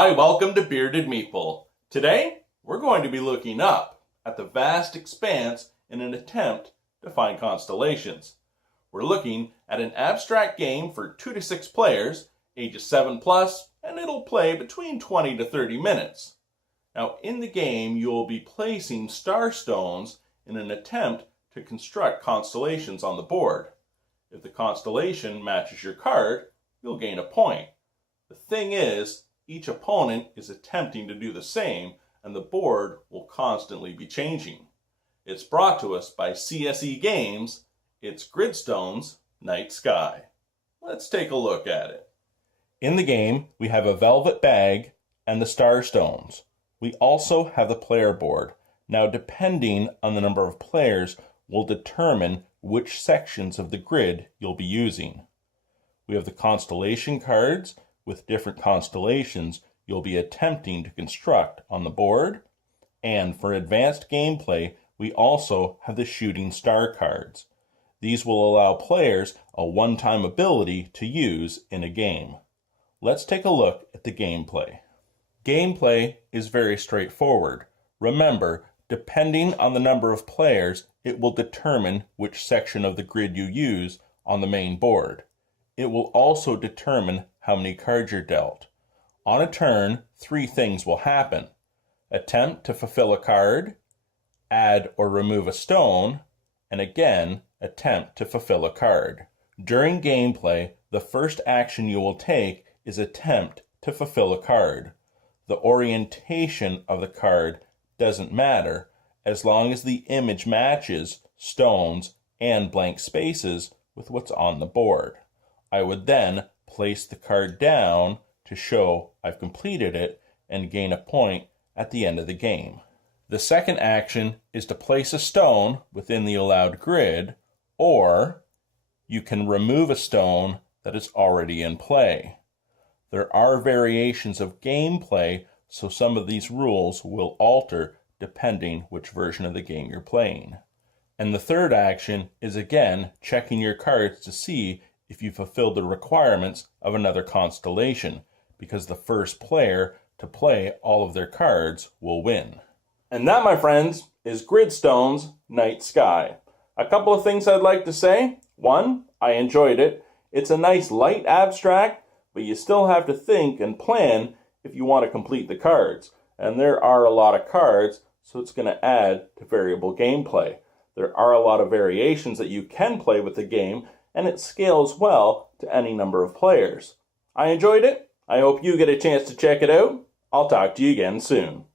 Hi, welcome to Bearded Meeple. Today, we're going to be looking up at the vast expanse in an attempt to find constellations. We're looking at an abstract game for 2 to 6 players, ages 7 plus, and it'll play between 20 to 30 minutes. Now, in the game, you'll be placing star stones in an attempt to construct constellations on the board. If the constellation matches your card, you'll gain a point. The thing is, each opponent is attempting to do the same, and the board will constantly be changing. It's brought to us by CSE Games. It's Gridstones, Night Sky. Let's take a look at it. In the game, we have a velvet bag and the star stones. We also have the player board. Now, depending on the number of players, will determine which sections of the grid you'll be using. We have the constellation cards with different constellations you'll be attempting to construct on the board. And for advanced gameplay, we also have the shooting star cards. These will allow players a one-time ability to use in a game. Let's take a look at the gameplay. Gameplay is very straightforward. Remember, depending on the number of players, it will determine which section of the grid you use on the main board. It will also determine how many cards you're dealt. On a turn, 3 things will happen. Attempt to fulfill a card, add or remove a stone, and again, attempt to fulfill a card. During gameplay, the first action you will take is attempt to fulfill a card. The orientation of the card doesn't matter as long as the image matches stones and blank spaces with what's on the board. I would then place the card down to show I've completed it and gain a point at the end of the game. The second action is to place a stone within the allowed grid, or you can remove a stone that is already in play. There are variations of gameplay, so some of these rules will alter depending which version of the game you're playing. And the third action is again checking your cards to see if you fulfilled the requirements of another constellation, because the first player to play all of their cards will win. And that, my friends, is Gridstones, Night Sky. A couple of things I'd like to say. One, I enjoyed it. It's a nice light abstract, but you still have to think and plan if you want to complete the cards. And there are a lot of cards, so it's going to add to variable gameplay. There are a lot of variations that you can play with the game, and it scales well to any number of players. I enjoyed it. I hope you get a chance to check it out. I'll talk to you again soon.